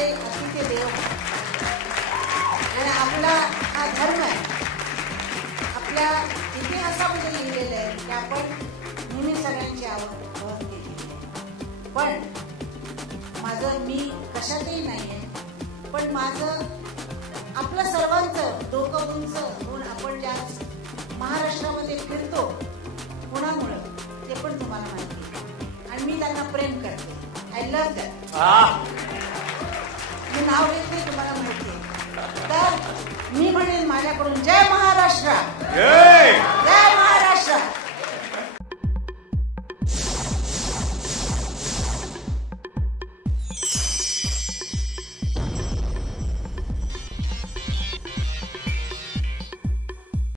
म्हणजे अतिथी देव आणि आपला हा धर्म आहे. आपल्या इतिहासामध्ये लिहिलेलं आहे की आपण नेहमी सगळ्यांची आवड केली. पण माझं मी कशातही नाही आहे, पण माझं आपलं सर्वांचं डोकं उंच होऊन आपण ज्या महाराष्ट्रामध्ये फिरतो कोणामुळं ते पण तुम्हाला माहिती आहे. आणि मी त्यांना प्रेम करते. I love that. मी नाव घेत नाही, तुम्हाला माहिती आहे. तर मी म्हणेन माझ्याकडून जय महाराष्ट्र.